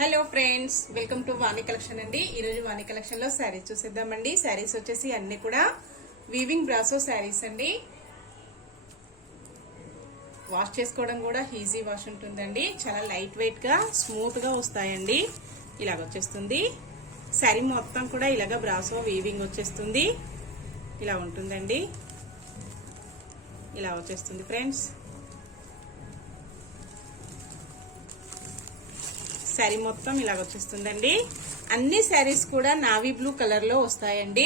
Hello friends, welcome to Vani collection అండి. ఈ రోజు వాణి కలెక్షన్ లో శారీస్ చూసేద్దామండి. శారీస్ వచ్చేసి అన్ని కూడా వీవింగ్ బ్రాసో శారీస్ అండి. వాష్ చేసుకోవడం కూడా ఈజీ వాష్ ఉంటుందండి. చాలా లైట్ వెయిట్ గా స్మూత్ గా వస్తాయండి. ఇలాగ వచ్చేస్తుంది శారీ మొత్తం కూడా. ఇలాగ బ్రాసో వీవింగ్ వచ్చేస్తుంది. ఇలా ఉంటుందండి. ఇలా వచ్చేస్తుంది ఫ్రెండ్స్. శారీ మొత్తం ఇలాగ వచ్చేస్తుందండి. అన్ని శారీస్ కూడా నావీ బ్లూ కలర్ లో వస్తాయండి.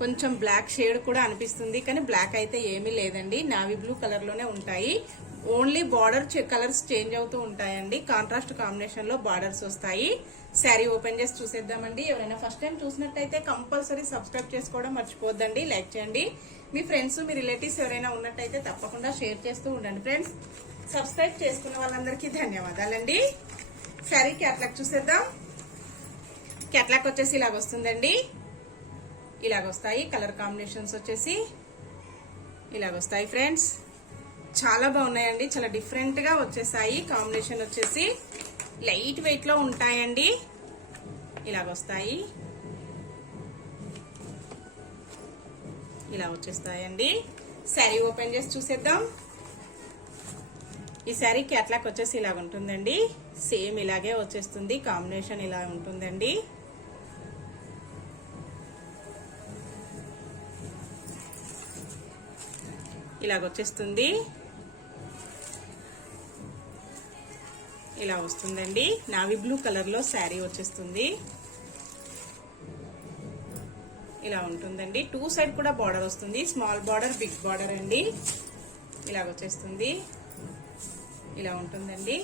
కొంచెం బ్లాక్ షేడ్ కూడా అనిపిస్తుంది, కానీ బ్లాక్ అయితే ఏమీ లేదండి. నావీ బ్లూ కలర్ లోనే ఉంటాయి. ఓన్లీ బార్డర్ కలర్స్ చేంజ్ అవుతూ ఉంటాయండి. కాంట్రాస్ట్ కాంబినేషన్ లో బార్డర్స్ వస్తాయి. శారీ ఓపెన్ చేసి చూసేద్దామండి. ఎవరైనా ఫస్ట్ టైం చూసినట్టయితే కంపల్సరీ సబ్స్క్రైబ్ చేసుకోవడం మర్చిపోద్దండి. లైక్ చేయండి. మీ ఫ్రెండ్స్, మీ రిలేటివ్స్ ఎవరైనా ఉన్నట్టయితే తప్పకుండా షేర్ చేస్తూ ఉండండి ఫ్రెండ్స్. సబ్స్క్రైబ్ చేసుకున్న వాళ్ళందరికీ ధన్యవాదాలండి. శారీ క్యాట్లాగ్ చూసేద్దాం. క్యాట్లాగ్ వచ్చేసి ఇలాగ వస్తుందండి. ఇలాగ వస్తాయి. కలర్ కాంబినేషన్స్ వచ్చేసి ఇలాగ వస్తాయి ఫ్రెండ్స్. చాలా బాగున్నాయండి. చాలా డిఫరెంట్ గా వచ్చేసాయి. కాంబినేషన్ వచ్చేసి లైట్ వెయిట్ లో ఉంటాయండి. ఇలాగ వస్తాయి. ఇలా వచ్చేస్తాయండి. శారీ ఓపెన్ చేసి చూసేద్దాం. ఈ శారీ క్యాట్లాగ్ వచ్చేసి ఇలాగ ఉంటుందండి. సేమ్ ఇలాగే వచ్చేస్తుంది. కాంబినేషన్ ఇలా ఉంటుందండి. ఇలాగ వచ్చేస్తుంది. ఇలా వస్తుందండి. నావీ బ్లూ కలర్ లో శారీ వచ్చేస్తుంది. ఇలా ఉంటుందండి. టూ సైడ్ కూడా బార్డర్ వస్తుంది. స్మాల్ బార్డర్, బిగ్ బార్డర్ అండి. ఇలాగ వచ్చేస్తుంది. ఇలా ఉంటుందండి.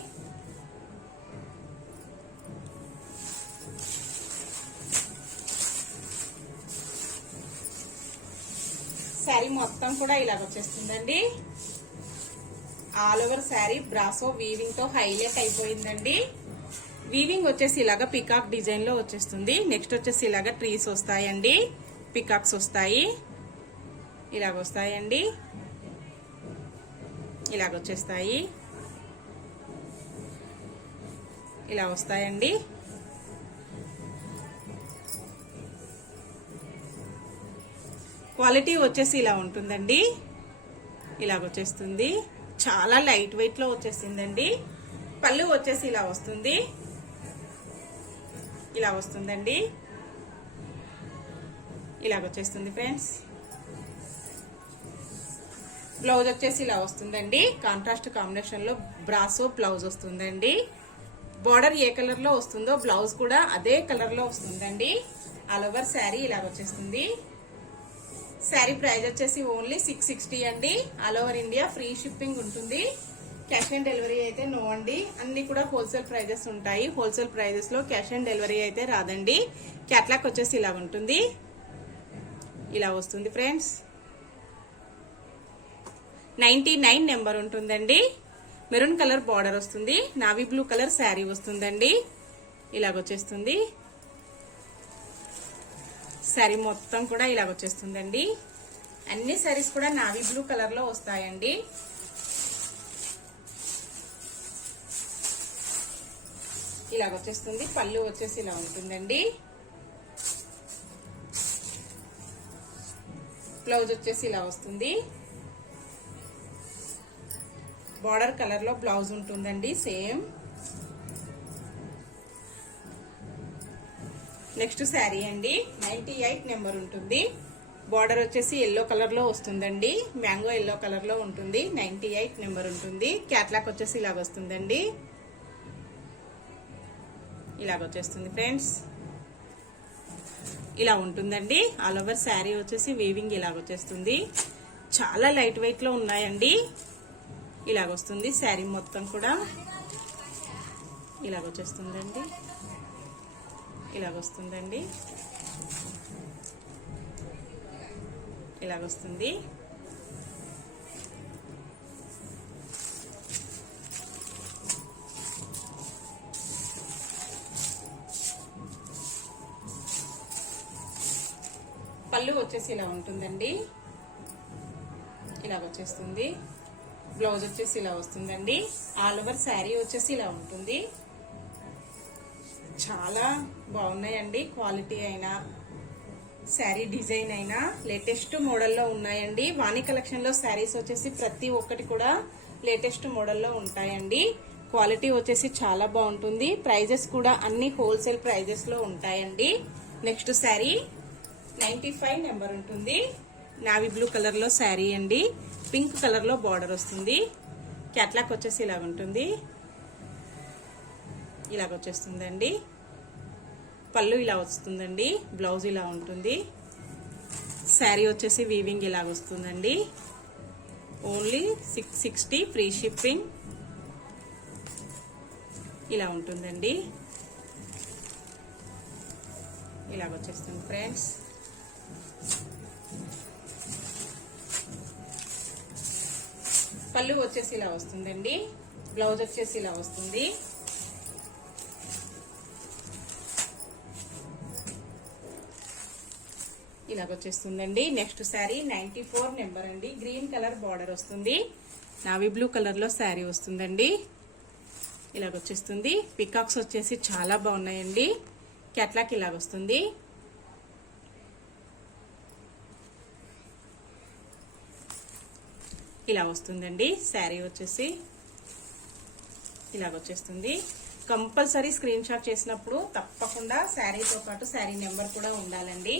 శారీ మొత్తం కూడా ఇలాగ వచ్చేస్తుందండి. All over sari brasso weaving తో హైలైట్ అయిపోయిందండి. వీవింగ్ వచ్చేసి ఇలాగ పికాక్ డిజైన్ లో వచ్చేస్తుంది. నెక్స్ట్ వచ్చేసి ఇలాగ ట్రీస్ వస్తాయండి. పికాక్స్ వస్తాయి. ఇలాగ వస్తాయండి. ఇలాగ వచ్చేస్తాయి. ఇలా వస్తాయండి. క్వాలిటీ వచ్చేసి ఇలా ఉంటుందండి. ఇలాగ వచ్చేస్తుంది. చాలా లైట్ వెయిట్ లో వచ్చేసిందండి. పళ్ళు వచ్చేసి ఇలా వస్తుంది. ఇలా వస్తుందండి. ఇలాగ వచ్చేస్తుంది ఫ్రెండ్స్. బ్లౌజ్ వచ్చేసి ఇలా వస్తుందండి. కాంట్రాస్ట్ కాంబినేషన్ లో బ్రాసో బ్లౌజ్ వస్తుందండి. బార్డర్ ఏ కలర్ లో వస్తుందో బ్లౌజ్ కూడా అదే కలర్ లో వస్తుందండి. ఆల్ ఓవర్ శారీ ఇలాగ వచ్చేస్తుంది. శారీ ప్రైస్ వచ్చేసి ఓన్లీ 660 అండి. All over India free shipping ఉంటుంది. క్యాష్ ఆన్ డెలివరీ అయితే నో అండి. అన్ని కూడా హోల్సేల్ ప్రైజెస్ ఉంటాయి. హోల్సేల్ ప్రైజెస్ లో క్యాష్ ఆన్ డెలివరీ అయితే రాదండి. క్యాట్లాగ్ వచ్చేసి ఇలా ఉంటుంది. ఇలా వస్తుంది ఫ్రెండ్స్. 99 నెంబర్ ఉంటుందండి. మెరూన్ కలర్ బార్డర్ వస్తుంది. నావీ బ్లూ కలర్ శారీ వస్తుందండి. ఇలాగొచ్చేస్తుంది. శారీ మొత్తం కూడా ఇలాగొచ్చేస్తుందండి. అన్ని శారీస్ కూడా నావీ బ్లూ కలర్ లో వస్తాయండి. ఇలాగొచ్చేస్తుంది. పళ్ళు వచ్చేసి ఇలా ఉంటుందండి. బ్లౌజ్ వచ్చేసి ఇలా వస్తుంది. బార్డర్ కలర్ లో బ్లౌజ్ ఉంటుందండి సేమ్. నెక్స్ట్ శారీ అండి. 98 నెంబర్ ఉంటుంది. బార్డర్ వచ్చేసి ఎల్లో కలర్ లో వస్తుందండి. మ్యాంగో ఎల్లో కలర్ లో ఉంటుంది. 98 నెంబర్ ఉంటుంది. క్యాట్లాగ్ వచ్చేసి ఇలాగ వస్తుందండి. ఇలాగ వచ్చేస్తుంది ఫ్రెండ్స్. ఇలా ఉంటుందండి. ఆల్ ఓవర్ శారీ వచ్చేసి వీవింగ్ ఇలాగ వచ్చేస్తుంది. చాలా లైట్ వెయిట్ లో ఉన్నాయండి. ఇలాగొస్తుంది. శారీ మొత్తం కూడా ఇలాగొచ్చేస్తుందండి. ఇలాగొస్తుందండి. ఇలాగొస్తుంది. పళ్ళు వచ్చేసి ఇలా ఉంటుందండి. ఇలాగొచ్చేస్తుంది. బ్లౌజ్ వచ్చేసి ఇలా వస్తుందండి. ఆల్ ఓవర్ శారీ వచ్చేసి ఇలా ఉంటుంది. చాలా బాగున్నాయండి. క్వాలిటీ అయినా శారీ డిజైన్ అయినా లేటెస్ట్ మోడల్లో ఉన్నాయండి. వాణి కలెక్షన్ లో శారీస్ వచ్చేసి ప్రతి ఒక్కటి కూడా లేటెస్ట్ మోడల్లో ఉంటాయండి. క్వాలిటీ వచ్చేసి చాలా బాగుంటుంది. ప్రైజెస్ కూడా అన్ని హోల్సేల్ ప్రైజెస్ లో ఉంటాయండి. నెక్స్ట్ శారీ 95 నెంబర్ ఉంటుంది. నావీ బ్లూ కలర్ లో శారీ అండి. పింక్ కలర్ లో బార్డర్ వస్తుంది. క్యాట్లాక్ వచ్చేసి ఇలాగ ఉంటుంది. ఇలాగ వచ్చేస్తుందండి. పళ్ళు ఇలా వస్తుందండి. బ్లౌజ్ ఇలా ఉంటుంది. శారీ వచ్చేసి వీవింగ్ ఇలాగ వస్తుందండి. ఓన్లీ 660 ఫ్రీ షిప్పింగ్ ఇలా ఉంటుందండి. ఇలాగ వచ్చేస్తుంది ఫ్రెండ్స్. పళ్ళు వచ్చేసి ఇలా వస్తుందండి. బ్లౌజ్ వచ్చేసి ఇలా వస్తుంది. ఇలాగొచ్చేస్తుందండి. నెక్స్ట్ శారీ 94 నెంబర్ అండి. గ్రీన్ కలర్ బార్డర్ వస్తుంది. నావీ బ్లూ కలర్ లో శారీ వస్తుందండి. ఇలాగొచ్చేస్తుంది. పికాక్స్ వచ్చేసి చాలా బాగున్నాయండి. క్యాట్లాక్ ఇలాగొస్తుంది. ఇలా వస్తుందండి. శారీ వచ్చేసి ఇలాగొచ్చేస్తుంది. కంపల్సరీ స్క్రీన్ షాట్ చేసినప్పుడు తప్పకుండా శారీతో పాటు శారీ నెంబర్ కూడా ఉండాలండి.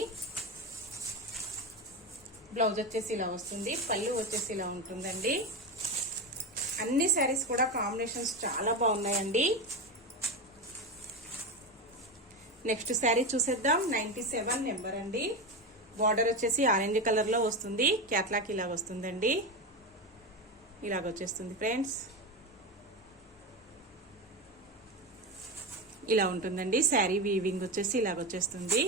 బ్లౌజ్ వచ్చేసి ఇలా వస్తుంది. పళ్ళు వచ్చేసి ఇలా ఉంటుందండి. అన్ని శారీస్ కూడా కాంబినేషన్స్ చాలా బాగున్నాయండి. నెక్స్ట్ శారీ చూసేద్దాం. 97 నెంబర్ అండి. బార్డర్ వచ్చేసి ఆరెంజ్ కలర్ లో వస్తుంది. క్యాట్లాక్ ఇలా వస్తుందండి. ఇలాగొచ్చేస్తుంది ఫ్రెండ్స్. ఇలా ఉంటుందండి. శారీ వీవింగ్ వచ్చేసి ఇలాగొచ్చేస్తుంది.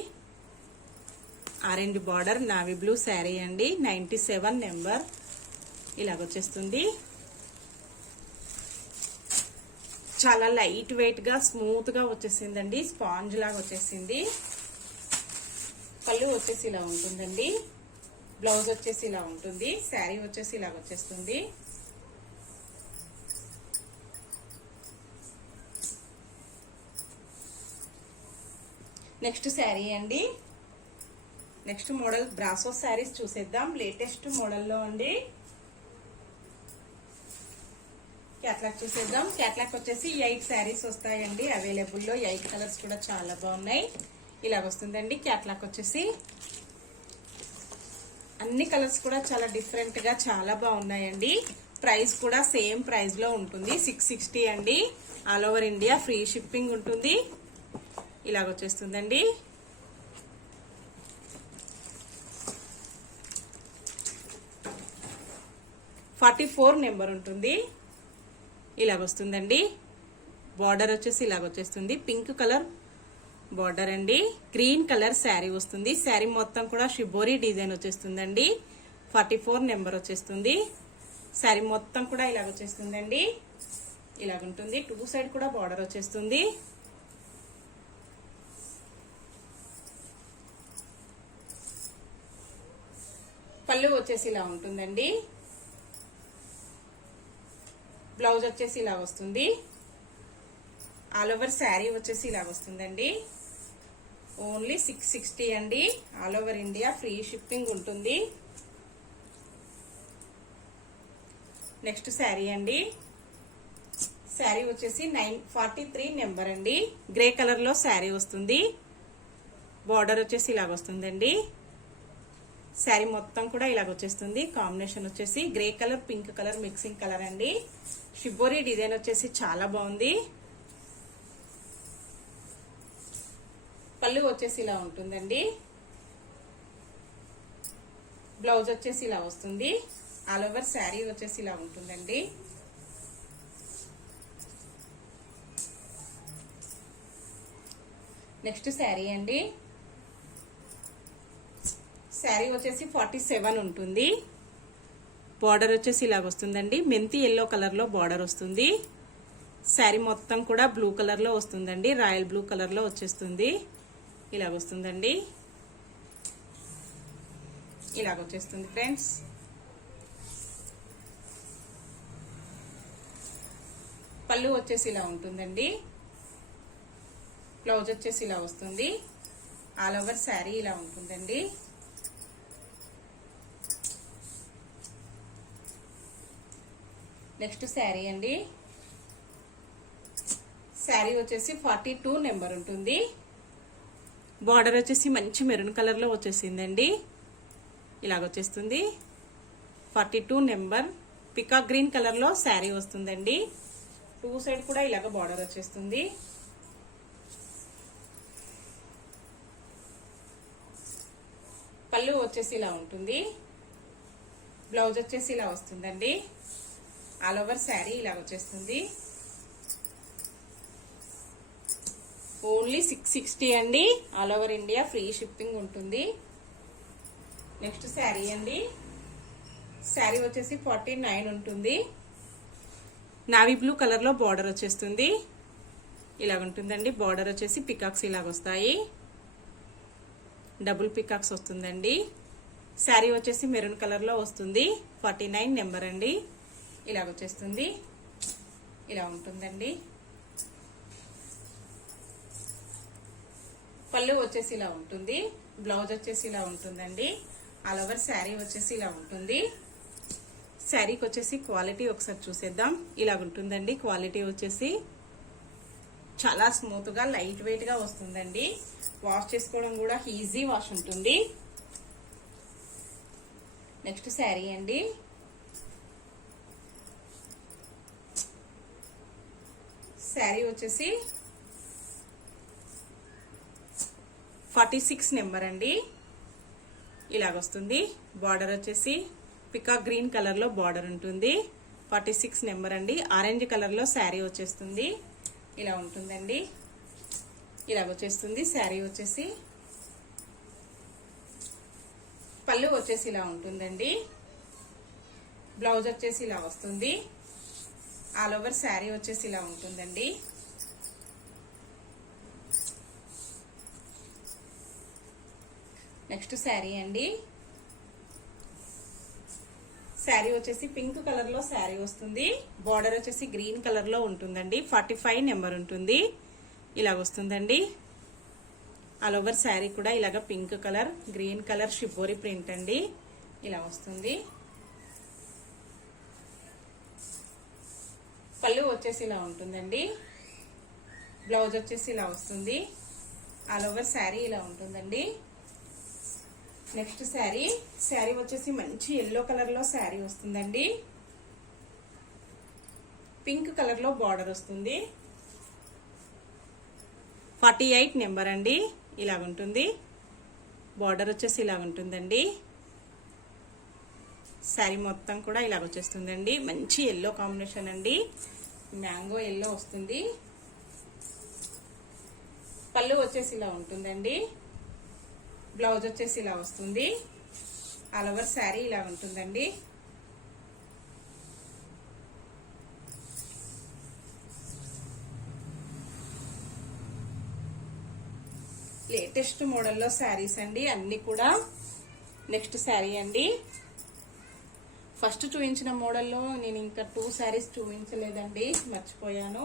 Orange border navy blue sari అండి. 97 నెంబర్ ఇలాగొచ్చేస్తుంది. చాలా లైట్ వెయిట్ గా స్మూత్ గా వచ్చేసిందండి. స్పాంజ్ లాగా వచ్చేసింది. పళ్ళు వచ్చేసి ఇలా ఉంటుందండి. బ్లౌజ్ వచ్చేసి ఇలా ఉంటుంది. శారీ వచ్చేసి ఇలాగ వచ్చేస్తుంది. నెక్స్ట్ శారీ అండి. నెక్స్ట్ మోడల్ బ్రాసో శారీస్ చూసేద్దాం. లేటెస్ట్ మోడల్లో అండి. క్యాట్లాక్ చూసేద్దాం. క్యాట్లాక్ వచ్చేసి 8 శారీస్ వస్తాయండి అవైలబుల్లో. 8 కలర్స్ కూడా చాలా బాగున్నాయి. ఇలాగ వస్తుందండి. క్యాట్లాక్ వచ్చేసి అన్ని కలర్స్ కూడా చాలా డిఫరెంట్ గా చాలా బాగున్నాయండి. ప్రైస్ కూడా సేమ్ ప్రైస్ లో ఉంటుంది. 660 అండి. All over India free shipping ఉంటుంది. ఇలాగ వచ్చేస్తుందండి. 44 నెంబర్ ఉంటుంది. ఇలాగొస్తుందండి. బార్డర్ వచ్చేసి ఇలాగొచ్చేస్తుంది. పింక్ కలర్ బార్డర్ అండి. గ్రీన్ కలర్ శారీ వస్తుంది. శారీ మొత్తం కూడా షిబోరి డిజైన్ వచ్చేస్తుందండి. 44 నెంబర్ వచ్చేస్తుంది. శారీ మొత్తం కూడా ఇలాగొచ్చేస్తుందండి. ఇలాగుంటుంది. 2 సైడ్ కూడా బార్డర్ వచ్చేస్తుంది. పళ్ళు వచ్చేసి ఇలా ఉంటుందండి. బ్లౌజ్ వచ్చేసి ఇలా వస్తుంది. ఆల్ ఓవర్ శారీ వచ్చేసి ఇలా వస్తుందండి. ఓన్లీ 660 అండి. All over India free shipping ఉంటుంది. నెక్స్ట్ శారీ అండి. శారీ వచ్చేసి 943 నెంబర్ అండి. గ్రే కలర్ లో శారీ వస్తుంది. బార్డర్ వచ్చేసి ఇలాగ వస్తుందండి. శారీ మొత్తం కూడా ఇలాగ వచ్చేస్తుంది. కాంబినేషన్ వచ్చేసి grey colour pink colour mixing colour అండి. షిబోరి డిజైన్ వచ్చేసి చాలా బాగుంది. పళ్ళు వచ్చేసి ఇలా ఉంటుందండి. బ్లౌజ్ వచ్చేసి ఇలా వస్తుంది. ఆల్ ఓవర్ శారీ వచ్చేసి ఇలా ఉంటుందండి. నెక్స్ట్ శారీ అండి. శారీ వచ్చేసి 47 ఉంటుంది. బార్డర్ వచ్చేసి ఇలాగ వస్తుందండి. మెంతి ఎల్లో కలర్ లో బార్డర్ వస్తుంది. శారీ మొత్తం కూడా బ్లూ కలర్ లో వస్తుందండి. రాయల్ బ్లూ కలర్ లో వచ్చేస్తుంది. ఇలాగ వస్తుందండి. ఇలాగ వచ్చేస్తుంది ఫ్రెండ్స్. పళ్ళు వచ్చేసి ఇలా ఉంటుందండి. బ్లౌజ్ వచ్చేసి ఇలా వస్తుంది. ఆల్ ఓవర్ శారీ ఇలా ఉంటుందండి. నెక్స్ట్ శారీ అండి. శారీ వచ్చేసి 42 నెంబర్ ఉంటుంది. బార్డర్ వచ్చేసి మంచి మెరూన్ కలర్ లో వచ్చేసిందండి. ఇలాగొచ్చేస్తుంది. 42 నెంబర్ పికాక్ గ్రీన్ కలర్ లో శారీ వస్తుందండి. 2 సైడ్ కూడా ఇలాగ బార్డర్ వచ్చేస్తుంది. పళ్ళు వచ్చేసి ఇలా ఉంటుంది. బ్లౌజ్ వచ్చేసి ఇలా వస్తుందండి. ఆల్ ఓవర్ శారీ ఇలా వచ్చేస్తుంది. ఓన్లీ 660 అండి. All over India free shipping ఉంటుంది. నెక్స్ట్ శారీ అండి. శారీ వచ్చేసి 49 ఉంటుంది. నావీ బ్లూ కలర్ లో బార్డర్ వచ్చేస్తుంది. ఇలాగ ఉంటుందండి. బార్డర్ వచ్చేసి పికాక్స్ ఇలాగ వస్తాయి. డబుల్ పికాక్స్ వస్తుందండి. శారీ వచ్చేసి మెరూన్ కలర్ లో వస్తుంది. 49 నెంబర్ అండి. ఇలాగ వచ్చేస్తుంది. ఇలా ఉంటుందండి. పళ్ళు వచ్చేసి ఇలా ఉంటుంది. బ్లౌజ్ వచ్చేసి ఇలా ఉంటుందండి. ఆల్ ఓవర్ శారీ వచ్చేసి ఇలా ఉంటుంది. శారీకి వచ్చేసి క్వాలిటీ ఒకసారి చూసేద్దాం. ఇలా ఉంటుందండి. క్వాలిటీ వచ్చేసి చాలా స్మూత్ గా లైట్ వెయిట్ గా వస్తుందండి. వాష్ చేసుకోవడం కూడా ఈజీ వాష్ ఉంటుంది. నెక్స్ట్ శారీ అండి. శారీ వచ్చేసి 46 నెంబర్ అండి. ఇలాగొస్తుంది. బార్డర్ వచ్చేసి పికాక్ గ్రీన్ కలర్ లో బార్డర్ ఉంటుంది. 46 నెంబర్ అండి. ఆరెంజ్ కలర్ లో శారీ వచ్చేస్తుంది. ఇలా ఉంటుందండి. ఇలాగొచ్చేస్తుంది శారీ వచ్చేసి. పళ్ళు వచ్చేసి ఇలా ఉంటుందండి. బ్లౌజ్ వచ్చేసి ఇలా వస్తుంది. ఆల్ ఓవర్ శారీ వచ్చేసి ఇలా ఉంటుందండి. నెక్స్ట్ శారీ అండి. శారీ వచ్చేసి పింక్ కలర్ లో శారీ వస్తుంది. బార్డర్ వచ్చేసి గ్రీన్ కలర్ లో ఉంటుందండి. 45 నెంబర్ ఉంటుంది. ఇలాగ వస్తుందండి. ఆల్ ఓవర్ శారీ కూడా ఇలాగ pink colour green colour shibori print అండి. ఇలా వస్తుంది. పళ్ళు వచ్చేసి ఇలా ఉంటుందండి. బ్లౌజ్ వచ్చేసి ఇలా వస్తుంది. ఆల్ ఓవర్ శారీ ఇలా ఉంటుందండి. నెక్స్ట్ శారీ. శారీ వచ్చేసి మంచి ఎల్లో కలర్ లో శారీ వస్తుందండి. పింక్ కలర్ లో బార్డర్ వస్తుంది. 48 నెంబర్ అండి. ఇలా ఉంటుంది. బార్డర్ వచ్చేసి ఇలా ఉంటుందండి. శారీ మొత్తం కూడా ఇలా వచ్చేస్తుందండి. మంచి ఎల్లో కాంబినేషన్ అండి. మ్యాంగో ఎల్లో వస్తుంది. పళ్ళు వచ్చేసి ఇలా ఉంటుందండి. బ్లౌజ్ వచ్చేసి ఇలా వస్తుంది. ఆల్ ఓవర్ శారీ ఇలా ఉంటుందండి. లేటెస్ట్ మోడల్లో శారీస్ అండి అన్ని కూడా. నెక్స్ట్ శారీ అండి. ఫస్ట్ చూపించిన మోడల్లో నేను ఇంకా 2 శారీస్ చూపించలేదండి, మర్చిపోయాను.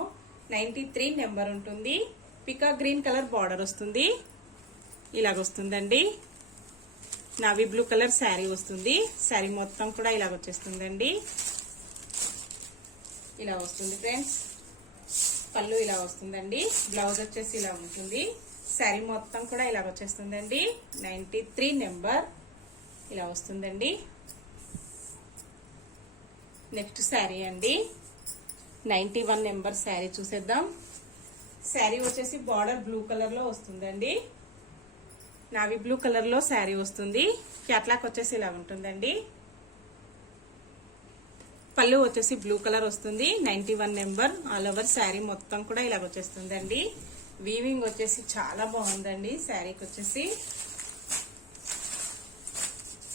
93 నెంబర్ ఉంటుంది. పికాక్ గ్రీన్ కలర్ బార్డర్ వస్తుంది. ఇలాగొస్తుందండి. నావీ బ్లూ కలర్ శారీ వస్తుంది. శారీ మొత్తం కూడా ఇలాగ వచ్చేస్తుందండి. ఇలా వస్తుంది ఫ్రెండ్స్. పళ్ళు ఇలా వస్తుందండి. బ్లౌజ్ వచ్చేసి ఇలా ఉంటుంది. శారీ మొత్తం కూడా ఇలాగ వచ్చేస్తుందండి. 93 నెంబర్ ఇలా వస్తుందండి. నెక్స్ట్ శారీ అండి. 91 నెంబర్ శారీ చూసేద్దాం. శారీ వచ్చేసి బార్డర్ బ్లూ కలర్ లో వస్తుందండి. నావీ బ్లూ కలర్ లో శారీ వస్తుంది. క్యాట్లాక్ వచ్చేసి ఇలా ఉంటుందండి. పళ్ళు వచ్చేసి బ్లూ కలర్ వస్తుంది. 91 నెంబర్. ఆల్ ఓవర్ శారీ మొత్తం కూడా ఇలా వచ్చేస్తుందండి. వీవింగ్ వచ్చేసి చాలా బాగుందండి శారీకి వచ్చేసి.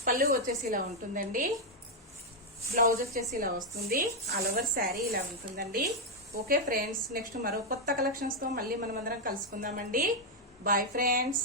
పళ్ళు వచ్చేసి ఇలా ఉంటుందండి. బ్లౌజ్ వచ్చేసి ఇలా వస్తుంది. ఆల్ ఓవర్ శారీ ఇలా ఉంటుందండి. ఓకే ఫ్రెండ్స్, నెక్స్ట్ మరో కొత్త కలెక్షన్స్ తో మళ్ళీ మనం అందరం కలుసుకుందామండి. Bye friends.